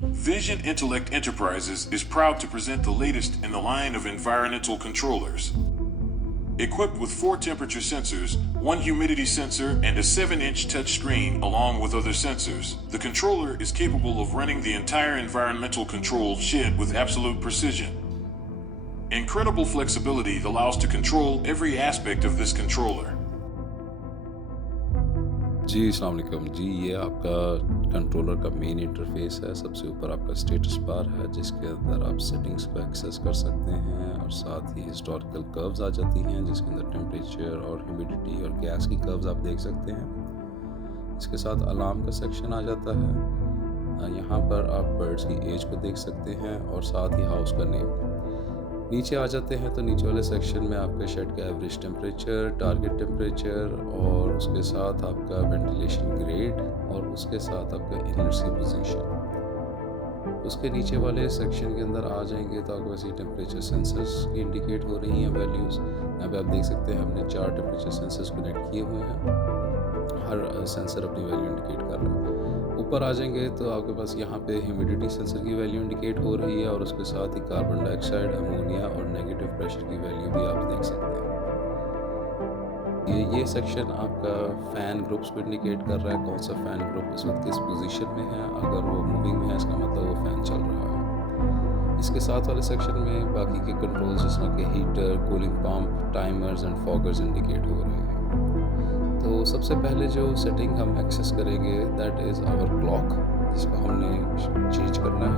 Vision Intellect Enterprises is proud to present the latest in the line of environmental controllers. Equipped with 4 temperature sensors, 1 humidity sensor, and a 7-inch touchscreen along with other sensors, the controller is capable of running the entire environmental control shed with absolute precision. Incredible flexibility allows to control every aspect of this controller. जी अस्सलाम वालेकुम जी, ये आपका controller का main interface है। सबसे ऊपर आपका status bar है जिसके अंदर आप सेटिंग्स को एक्सेस कर सकते हैं और साथ ही हिस्टोरिकल कर्व्स आ जाती हैं जिसके अंदर टेम्परेचर और ह्यूमिडिटी और गैस की कर्व्स आप देख सकते हैं। इसके साथ अलार्म का सेक्शन आ जाता है। यहाँ पर आप बर्ड्स की एज को देख सकते हैं और साथ ही हाउस का नेम। नीचे आ जाते हैं तो नीचे वाले सेक्शन में आपके शेड का एवरेज टेम्परेचर, टारगेट टेम्परेचर और उसके साथ आपका वेंटिलेशन ग्रेड और उसके साथ आपका इनर्सी पोजीशन। उसके नीचे वाले सेक्शन के अंदर आ जाएंगे तो आपको वैसे टेम्परेचर सेंसर्स की इंडिकेट हो रही हैं वैल्यूज़। यहाँ पे आप देख सकते हैं हमने 4 टेम्परेचर सेंसर्स कनेक्ट किए हुए हैं। हर सेंसर अपनी वैल्यू इंडिकेट कर रहा है। ऊपर आ जाएंगे तो आपके पास यहाँ पे ह्यूमिडिटी सेंसर की वैल्यू इंडिकेट हो रही है और उसके साथ ही कार्बन डाइऑक्साइड, अमोनिया और नेगेटिव प्रेशर की वैल्यू भी आप देख सकते हैं। ये सेक्शन आपका फ़ैन ग्रुप्स को इंडिकेट कर रहा है, कौन सा फ़ैन ग्रुप इस वक्त किस पोजीशन में है। अगर वो मूविंग में है इसका मतलब वो फ़ैन चल रहा है। इसके साथ वाले सेक्शन में बाकी के कंट्रोल्स जिसमें कि heater, cooling pump, timers and foggers indicate हो रहे हैं। तो सबसे पहले जो सेटिंग हम एक्सेस करेंगे दैट इज़ आवर क्लॉक, जिसको हमने चेंज करना है।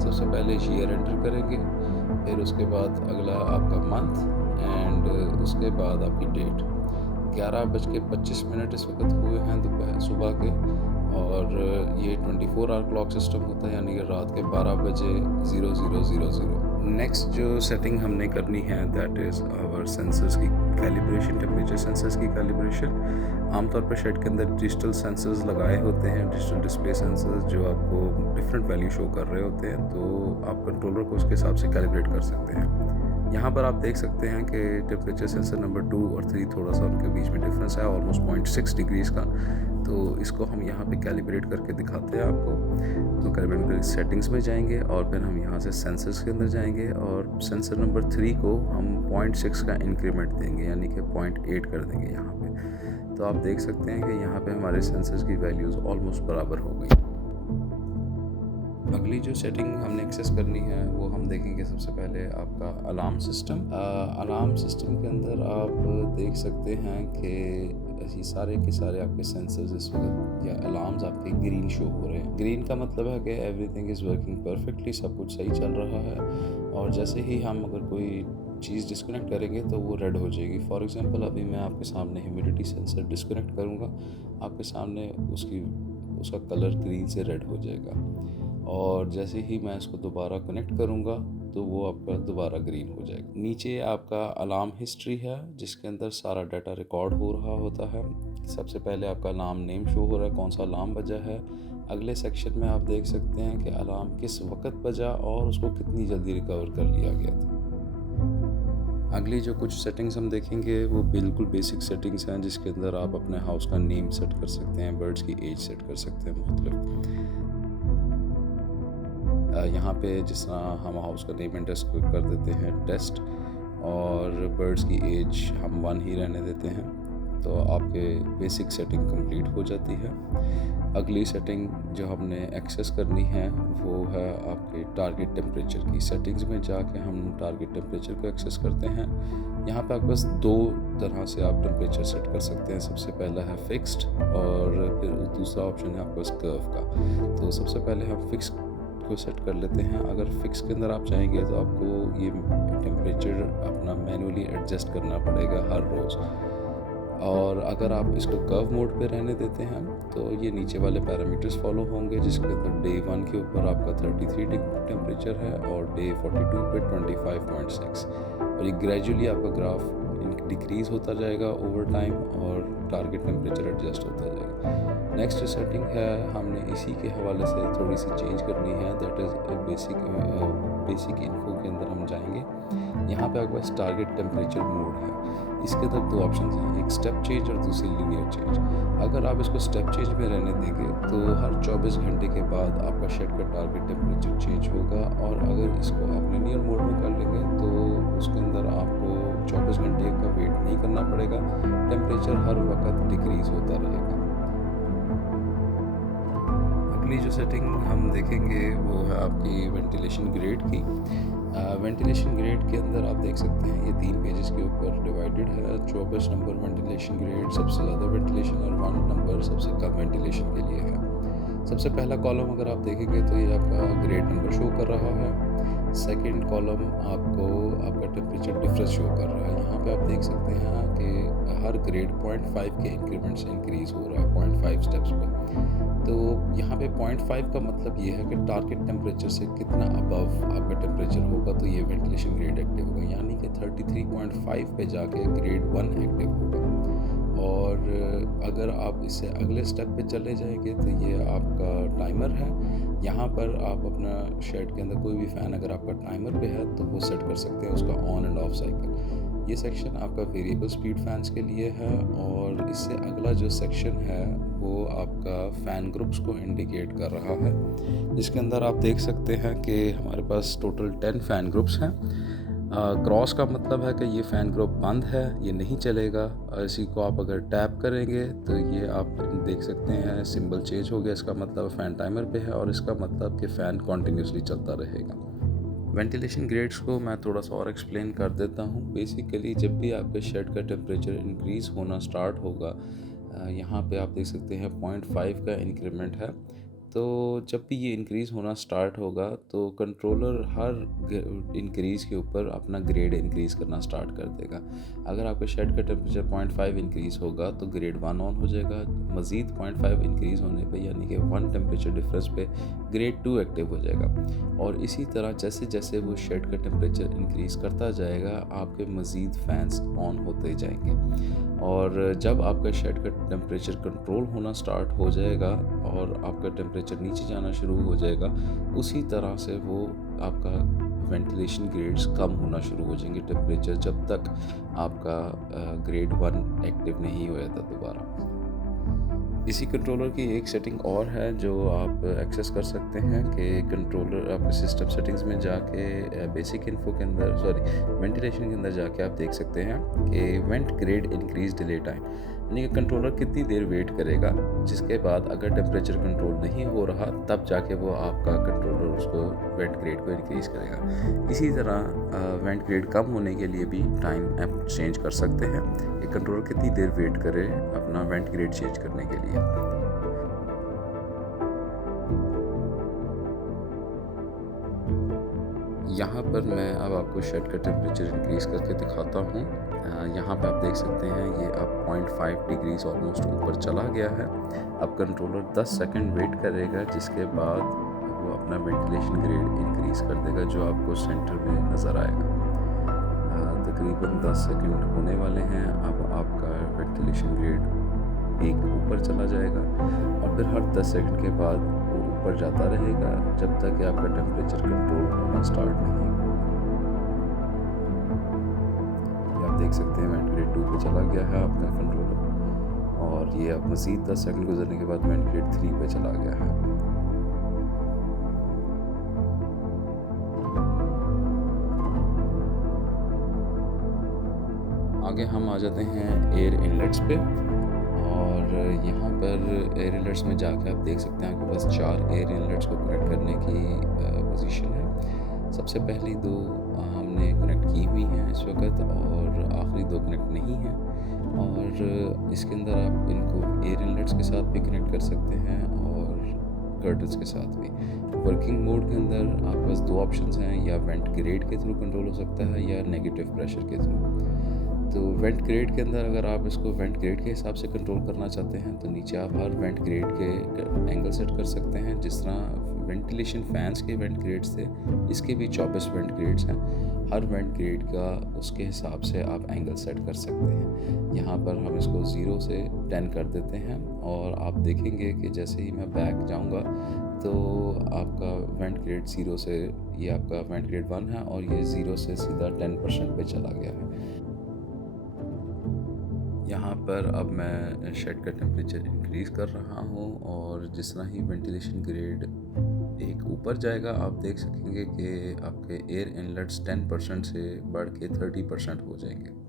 सबसे पहले ईयर एंटर करेंगे, फिर उसके बाद अगला आपका मंथ एंड उसके बाद आपकी डेट। 11:25 इस वक्त हुए हैं दोपहर सुबह के और ये 24 आवर क्लॉक सिस्टम होता है यानी कि रात के 12:00 नेक्स्ट जो सेटिंग हमने करनी है दैट इज़ आवर सेंसर्स की कैलिब्रेशन, टेम्परेचर सेंसर्स की कैलिब्रेशन। आमतौर पर शेड के अंदर डिजिटल सेंसर्स लगाए होते हैं, डिजिटल डिस्प्ले सेंसर्स जो आपको डिफरेंट वैल्यू शो कर रहे होते हैं, तो आप कंट्रोलर को उसके हिसाब से कैलिब्रेट कर सकते हैं। यहाँ पर आप देख सकते हैं कि टेम्परेचर सेंसर नंबर 2 और 3 थोड़ा सा उनके बीच में डिफरेंस है ऑलमोस्ट 0.6 डिग्रीज का। तो इसको हम यहाँ पे कैलिब्रेट करके दिखाते हैं आपको। तो कैलिब्रेट करके सेटिंग्स में जाएंगे और फिर हम यहाँ से सेंसर्स के अंदर जाएंगे और सेंसर नंबर 3 को हम 0.6 का इंक्रीमेंट देंगे यानी कि 0.8 कर देंगे यहाँ पे। तो आप देख सकते हैं कि यहाँ पे हमारे सेंसर्स की वैल्यूज़ ऑलमोस्ट बराबर हो गई। अगली जो सेटिंग हमने एक्सेस करनी है वो हम देखेंगे सबसे पहले आपका अलार्म सिस्टम। अलार्म सिस्टम के अंदर आप देख सकते हैं कि ये सारे के सारे आपके सेंसर्स इस वक्त या अलार्म्स आपके ग्रीन शो हो रहे हैं। ग्रीन का मतलब है कि एवरीथिंग इज़ वर्किंग परफेक्टली, सब कुछ सही चल रहा है। और जैसे ही हम अगर कोई चीज़ डिस्कनेक्ट करेंगे तो वो रेड हो जाएगी। फॉर एग्जांपल अभी मैं आपके सामने ह्यूमिडिटी सेंसर डिस्कनेक्ट करूँगा, आपके सामने उसका कलर ग्रीन से रेड हो जाएगा और जैसे ही मैं इसको दोबारा कनेक्ट करूँगा तो वो आपका दोबारा ग्रीन हो जाएगा। नीचे आपका अलार्म हिस्ट्री है जिसके अंदर सारा डाटा रिकॉर्ड हो रहा होता है। सबसे पहले आपका अलार्म नेम शो हो रहा है, कौन सा अलार्म बजा है। अगले सेक्शन में आप देख सकते हैं कि अलार्म किस वक्त बजा और उसको कितनी जल्दी रिकवर कर लिया गया था। अगली जो कुछ सेटिंग्स हम देखेंगे वो बिल्कुल बेसिक सेटिंग्स हैं जिसके अंदर आप अपने हाउस का नेम सेट कर सकते हैं, बर्ड्स की एज सेट कर सकते हैं मुख्तलिफ। यहाँ पे जिस तरह हम हाउस का नेम एंड टेस्ट कर देते हैं टेस्ट और बर्ड्स की एज हम 1 ही रहने देते हैं तो आपके बेसिक सेटिंग कंप्लीट हो जाती है। अगली सेटिंग जो हमने एक्सेस करनी है वो है आपके टारगेट टेम्परेचर की। सेटिंग्स में जाके हम टारगेट टेम्परेचर को एक्सेस करते हैं। यहाँ पे आपके पास 2 तरह से आप टेम्परेचर सेट कर सकते हैं। सबसे पहला है फिक्स्ड और फिर दूसरा ऑप्शन है आपके पास कर्व का। तो सबसे पहले हम फिक्स को सेट कर लेते हैं। अगर फिक्स के अंदर आप चाहेंगे तो आपको ये टेम्परेचर अपना मैनुअली एडजस्ट करना पड़ेगा हर रोज़। और अगर आप इसको कर्व मोड पे रहने देते हैं तो ये नीचे वाले पैरामीटर्स फॉलो होंगे जिसके अंदर डे 1 के ऊपर आपका 33 टेम्परेचर है और डे 42 पे 25.6 और ये ग्रेजुअली आपका ग्राफ डिक्रीज़ होता जाएगा ओवर टाइम और टारगेट टेम्परेचर एडजस्ट होता जाएगा। नेक्स्ट जो सेटिंग है हमने इसी के हवाले से थोड़ी सी चेंज करनी है दैट इज़ बेसिक इन्फो के अंदर हम जाएंगे। यहाँ पे आपके पास टारगेट टेम्परेचर मोड है इसके अंदर दो ऑप्शन हैं, एक स्टेप चेंज और दूसरी लीनियर चेंज। अगर आप इसको स्टेप चेंज में रहने देंगे तो हर 24 घंटे के बाद आपका शेड का टारगेट टेम्परेचर चेंज होगा, और अगर इसको आप लीनियर मोड में कर लेंगे तो उसके अंदर आपको 24 घंटे का वेट नहीं करना पड़ेगा, टेम्परेचर हर वक्त डिक्रीज़ होता रहेगा। अगली जो सेटिंग हम देखेंगे वो है आपकी वेंटिलेशन ग्रेड की। वेंटिलेशन ग्रेड के अंदर आप देख सकते हैं ये 3 पेजेस के ऊपर डिवाइडेड है। 24 नंबर वेंटिलेशन ग्रेड सबसे ज़्यादा वेंटिलेशन और 1 नंबर सबसे कम वेंटिलेशन के लिए है। सबसे पहला कॉलम अगर आप देखेंगे तो ये आपका ग्रेड नंबर शो कर रहा है। सेकंड कॉलम आपको आपका टेम्परेचर डिफरेंस शो कर रहा है। यहाँ पे आप देख सकते हैं कि हर ग्रेड 0.5 के इंक्रीमेंट से इंक्रीज़ हो रहा है 0.5 स्टेप्स पे। तो यहाँ पे 0.5 का मतलब ये है कि टारगेट टेम्परेचर से कितना अबव आपका टेम्परेचर होगा तो ये वेंटिलेशन ग्रेड एक्टिव होगा, यानी कि 33.5 पे जाके ग्रेड 1 एक्टिव होगा। और अगर आप इससे अगले स्टेप पे चले जाएंगे तो ये आपका टाइमर है। यहाँ पर आप अपना शेड के अंदर कोई भी फ़ैन अगर आपका टाइमर पे है तो वो सेट कर सकते हैं उसका ऑन एंड ऑफ साइकिल। ये सेक्शन आपका वेरिएबल स्पीड फैंस के लिए है। और इससे अगला जो सेक्शन है वो आपका फ़ैन ग्रुप्स को इंडिकेट कर रहा है, जिसके अंदर आप देख सकते हैं कि हमारे पास टोटल 10 फ़ैन ग्रुप्स हैं। क्रॉस का मतलब है कि ये फ़ैन ग्रुप बंद है, ये नहीं चलेगा। इसी को आप अगर टैप करेंगे तो ये आप देख सकते हैं सिंबल चेंज हो गया, इसका मतलब फ़ैन टाइमर पे है और इसका मतलब कि फ़ैन कॉन्टीन्यूसली चलता रहेगा। वेंटिलेशन ग्रेड्स को मैं थोड़ा सा और एक्सप्लेन कर देता हूँ। बेसिकली जब भी आपके शेड का टेम्परेचर इंक्रीज़ होना स्टार्ट होगा, यहाँ पे आप देख सकते हैं 0.5 का इंक्रीमेंट है। तो जब भी ये इंक्रीज़ होना स्टार्ट होगा तो कंट्रोलर हर इंक्रीज़ के ऊपर अपना ग्रेड इंक्रीज़ करना स्टार्ट कर देगा। अगर आपके शेड का टेम्परेचर 0.5 इंक्रीज़ होगा तो ग्रेड 1 ऑन हो जाएगा। मज़ीद 0.5 इंक्रीज़ होने पे यानी कि 1 टेम्परेचर डिफरेंस पे ग्रेड 2 एक्टिव हो जाएगा। और इसी तरह जैसे जैसे वो शेड का टेम्परेचर इंक्रीज़ करता जाएगा आपके मज़ीद फैंस ऑन होते जाएंगे। और जब आपका शेड का टेम्परेचर कंट्रोल होना स्टार्ट हो जाएगा और आपका टेम्परेचर नीचे जाना शुरू हो जाएगा, उसी तरह से वो आपका वेंटिलेशन ग्रेड्स कम होना शुरू हो जाएंगे टेम्परेचर, जब तक आपका ग्रेड 1 एक्टिव नहीं हो जाता दोबारा। इसी कंट्रोलर की एक सेटिंग और है जो आप एक्सेस कर सकते हैं कि कंट्रोलर आपके सिस्टम सेटिंग्स में जाके बेसिक इन्फो के अंदर वेंटिलेशन के अंदर जाके आप देख सकते हैं कि went grade increase delay time, यानी कि कंट्रोलर कितनी देर वेट करेगा, जिसके बाद अगर टेम्परेचर कंट्रोल नहीं हो रहा तब जाके वो आपका कंट्रोलर उसको वेंट ग्रेड को इंक्रीज़ करेगा। इसी तरह वेंट ग्रेड कम होने के लिए भी टाइम आप चेंज कर सकते हैं कि कंट्रोलर कितनी देर वेट करे अपना वेंट ग्रेड चेंज करने के लिए। यहाँ पर मैं अब आपको शेड का टेम्परेचर इंक्रीज़ करके दिखाता हूँ। यहाँ पे आप देख सकते हैं ये अब 0.5 डिग्रीज ऑलमोस्ट ऊपर चला गया है। अब कंट्रोलर 10 सेकंड वेट करेगा, जिसके बाद वो अपना वेंटिलेशन ग्रेड इंक्रीज़ कर देगा जो आपको सेंटर में नज़र आएगा। तकरीबन 10 सेकंड होने वाले हैं। अब आपका वेंटिलेशन ग्रेड एक ऊपर चला जाएगा और फिर हर 10 सेकंड के बाद वो ऊपर जाता रहेगा जब तक कि आपका टेम्परेचर कंट्रोल होना स्टार्ट नहीं हो। आप देख सकते हैं वेंट ग्रेड 2 पे चला गया है आपका कंट्रोलर, और ये अब मज़ीद 10 सेकंड गुजरने के बाद वेंट ग्रेड 3 पे चला गया है। आगे हम आ जाते हैं एयर इनलेट्स पे, और यहाँ पर एयर इनलेट्स में जाकर आप देख सकते हैं आपके पास 4 एयर इनलेट्स को कनेक्ट करने की पोजीशन है। सबसे पहली 2 हमने कनेक्ट की हुई हैं इस वक्त, और आखिरी 2 कनेक्ट नहीं हैं। और इसके अंदर आप इनको एयर इनलेट्स के साथ भी कनेक्ट कर सकते हैं और कर्टन्स के साथ भी। वर्किंग मोड के अंदर आपके पास 2 ऑप्शंस हैं, या वेंट ग्रेड के थ्रू कंट्रोल हो सकता है या नेगेटिव प्रेशर के थ्रू। तो वेंट ग्रेड के अंदर अगर आप इसको वेंट ग्रेड के हिसाब से कंट्रोल करना चाहते हैं तो नीचे आप हर वेंट ग्रेड के एंगल सेट कर सकते हैं। जिस तरह वेंटिलेशन फैंस के वेंट ग्रेड्स थे, इसके भी 24 वेंट ग्रेड्स हैं। हर वेंट ग्रेड का उसके हिसाब से आप एंगल सेट कर सकते हैं। यहाँ पर हम इसको 0 से 10 कर देते हैं, और आप देखेंगे कि जैसे ही मैं बैक जाऊँगा तो आपका वेंट ग्रेड 0 से, ये आपका वेंट ग्रेड 1 है और ये 0 से सीधा 10% पे चला गया है। यहाँ पर अब मैं शेड का टेम्परेचर इंक्रीज़ कर रहा हूँ और जिस तरह ही वेंटिलेशन ग्रेड एक ऊपर जाएगा आप देख सकेंगे कि आपके एयर इनलेट्स 10% से बढ़ के 30% हो जाएंगे।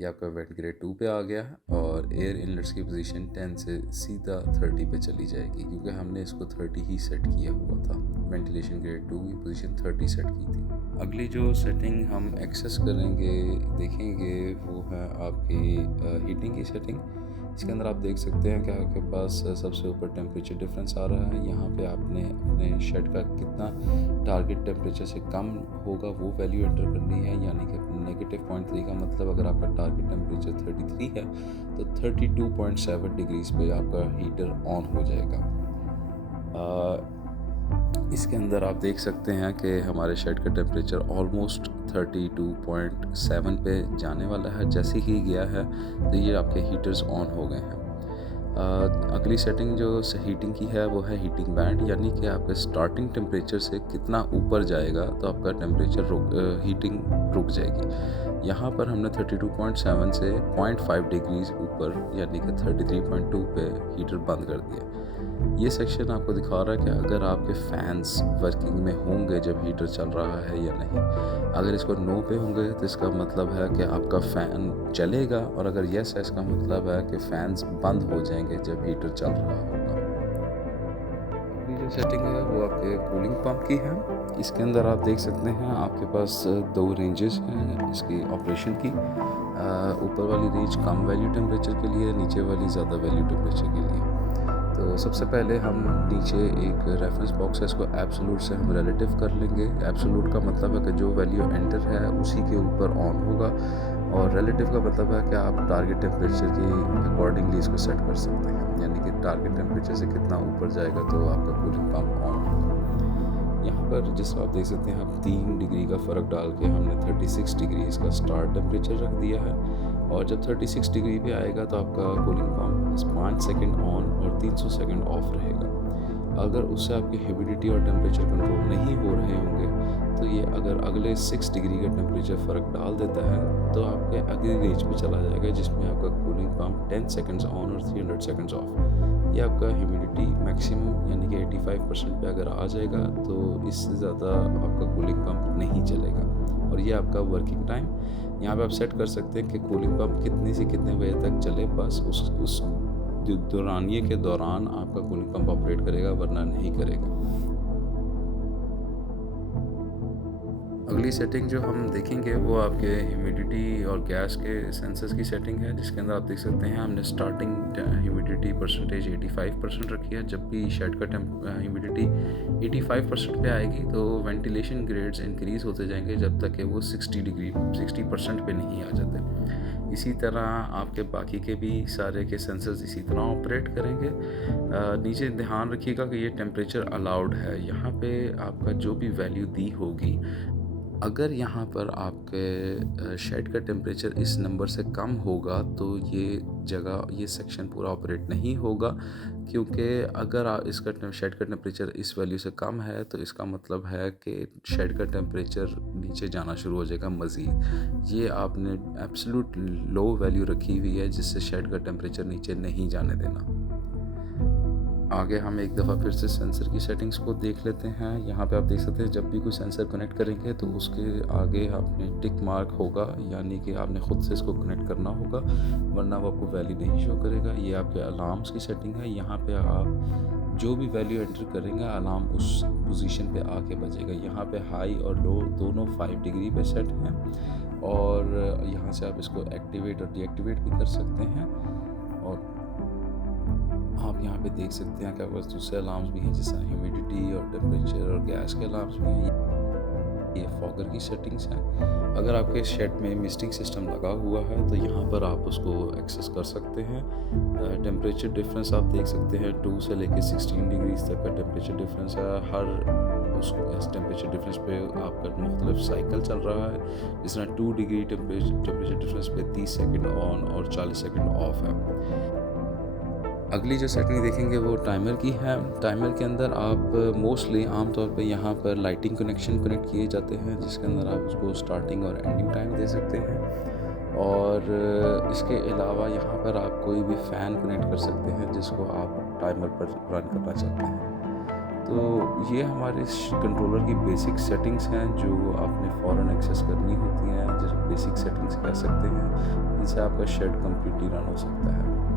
ये आपका वेंट ग्रेड 2 पे आ गया है और एयर इनलेट्स की पोजीशन 10 से सीधा 30 पे चली जाएगी, क्योंकि हमने इसको 30 ही सेट किया हुआ था। वेंटिलेशन ग्रेड 2 की पोजीशन 30 सेट की थी। अगली जो सेटिंग हम एक्सेस करेंगे देखेंगे वो है आपकी हीटिंग की सेटिंग। इसके अंदर आप देख सकते हैं कि आपके पास सबसे ऊपर टेम्परेचर डिफरेंस आ रहा है। यहाँ पे आपने अपने शेड का कितना टारगेट टेम्परेचर से कम होगा वो वैल्यू एंटर करनी है, यानी कि -0.3 का मतलब अगर आपका टारगेट टेम्परेचर 33 है तो 32.7 डिग्रीज़ पे आपका हीटर ऑन हो जाएगा। इसके अंदर आप देख सकते हैं कि हमारे शेड का टेम्परेचर ऑलमोस्ट 32.7 पे जाने वाला है। जैसे ही गया है तो ये आपके हीटर्स ऑन हो गए हैं। अगली सेटिंग जो हीटिंग की है वो है हीटिंग बैंड, यानी कि आपके स्टार्टिंग टेम्परेचर से कितना ऊपर जाएगा तो आपका टेम्परेचर हीटिंग रुक जाएगी। यहाँ पर हमने 32.7 से 0.5 डिग्रीज ऊपर यानी कि 33.2 पे हीटर बंद कर दिया। ये सेक्शन आपको दिखा रहा है कि अगर आपके फैंस वर्किंग में होंगे जब हीटर चल रहा है या नहीं। अगर इसको नो पे होंगे तो इसका मतलब है कि आपका फ़ैन चलेगा, और अगर यस है इसका मतलब है कि फैंस बंद हो जाएंगे जब हीटर चल रहा होगा। अगली जो सेटिंग है वो आपके कूलिंग पंप की है। इसके अंदर आप देख सकते हैं आपके पास 2 रेंजेस हैं इसकी ऑपरेशन की। ऊपर वाली रेंज कम वैल्यू टेम्परेचर के लिए, नीचे वाली ज़्यादा वैल्यू टेम्परेचर के लिए। तो सबसे पहले हम नीचे एक रेफरेंस बॉक्स है, इसको एब्सोल्यूट से हम रिलेटिव कर लेंगे। एब्सोल्यूट का मतलब है कि जो वैल्यू एंटर है उसी के ऊपर ऑन होगा, और रिलेटिव का मतलब है कि आप टारगेट टेम्परेचर के अकॉर्डिंगली इसको सेट कर सकते हैं, यानी कि टारगेट टेम्परेचर से कितना ऊपर जाएगा तो आपका कूलिंग पंप ऑन होगा। यहाँ पर जिस आप देख सकते हैं आप 3 डिग्री का फ़र्क डाल के हमने 36 डिग्री इसका स्टार्ट टेम्परेचर रख दिया है, और जब 36 डिग्री पे आएगा तो आपका कूलिंग पंप 5 सेकंड ऑन और 300 सेकंड ऑफ रहेगा। अगर उससे आपकी ह्यूमिडिटी और टेम्परेचर कंट्रोल नहीं हो रहे होंगे तो ये अगर अगले 6 डिग्री का टेम्परेचर फ़र्क डाल देता है तो आपके अगली रेंज पे चला जाएगा, जिसमें आपका कूलिंग पंप 10 सेकंड्स ऑन और 300 सेकंड्स ऑफ। ये आपका ह्यूमिडिटी मैक्सिमम यानी कि 85% पे अगर आ जाएगा तो इससे ज़्यादा आपका कूलिंग पंप नहीं चलेगा। और ये आपका वर्किंग टाइम यहाँ पे आप सेट कर सकते हैं कि कूलिंग पंप कितने से कितने बजे तक चले, बस उस दौरानिए के दौरान आपका कूलिंग पंप ऑपरेट करेगा, वरना नहीं करेगा। अगली सेटिंग जो हम देखेंगे वो आपके ह्यूमिडिटी और गैस के सेंसर्स की सेटिंग है, जिसके अंदर आप देख सकते हैं हमने स्टार्टिंग ह्यूमिडिटी परसेंटेज 85% रखी है। जब भी शेड का ह्यूमिडिटी 85% पे आएगी तो वेंटिलेशन ग्रेड्स इंक्रीज़ होते जाएंगे जब तक कि वो 60% पे नहीं आ जाते। इसी तरह आपके बाकी के भी सारे के सेंसर्स इसी तरह ऑपरेट करेंगे। नीचे ध्यान रखिएगा कि ये टेम्परेचर अलाउड है। यहाँ पे आपका जो भी वैल्यू दी होगी, अगर यहाँ पर आपके शेड का टेम्परेचर इस नंबर से कम होगा तो ये सेक्शन पूरा ऑपरेट नहीं होगा, क्योंकि अगर इसका शेड का टेम्परेचर इस वैल्यू से कम है तो इसका मतलब है कि शेड का टेम्परेचर नीचे जाना शुरू हो जाएगा मज़ीद। ये आपने एब्सोल्यूट लो वैल्यू रखी हुई है जिससे शेड का टेम्परेचर नीचे नहीं जाने देना। आगे हम एक दफ़ा फिर से सेंसर की सेटिंग्स को देख लेते हैं। यहाँ पे आप देख सकते हैं जब भी कोई सेंसर कनेक्ट करेंगे तो उसके आगे आपने टिक मार्क होगा, यानी कि आपने ख़ुद से इसको कनेक्ट करना होगा, वरना वो आपको वैल्यू नहीं शो करेगा। ये आपके अलार्म्स की सेटिंग है। यहाँ पे आप जो भी वैल्यू एंटर करेंगे अलार्म उस पोजीशन पे आके बजेगा। यहाँ पे हाई और लो दोनों 5 डिग्री पे सेट हैं, और यहाँ से आप इसको एक्टिवेट और डीएक्टिवेट भी कर सकते हैं। और आप यहाँ पे देख सकते हैं कि आपके पास दूसरे अलार्म्स भी हैं, जैसे ह्यूमिडिटी और टेम्परेचर और गैस के अलार्म्स भी हैं। ये फॉगर की सेटिंग्स हैं। अगर आपके शेड में मिस्टिंग सिस्टम लगा हुआ है तो यहाँ पर आप उसको एक्सेस कर सकते हैं। टेम्परेचर डिफरेंस आप देख सकते हैं 2 से लेकर 16 डिग्रीज तक का टेम्परेचर डिफरेंस है। हर उस टेम्परेचर डिफरेंस पे आपका मुख्तलिफ साइकिल चल रहा है। जिस तरह 2 डिग्री टेम्परेचर डिफरेंस पे 30 सेकेंड ऑन और 40 सेकेंड ऑफ है। अगली जो सेटिंग देखेंगे वो टाइमर की है। टाइमर के अंदर आप मोस्टली आमतौर पे यहाँ पर लाइटिंग कनेक्शन कनेक्ट किए जाते हैं, जिसके अंदर आप उसको स्टार्टिंग और एंडिंग टाइम दे सकते हैं। और इसके अलावा यहाँ पर आप कोई भी फ़ैन कनेक्ट कर सकते हैं जिसको आप टाइमर पर रन करना चाहते हैं। तो ये हमारे कंट्रोलर की बेसिक सेटिंग्स हैं जो आपने फ़ौरन एक्सेस करनी होती हैं, जिस बेसिक सेटिंग्स कह सकते हैं, जिनसे आपका शेड कम्प्लीटली रन हो सकता है।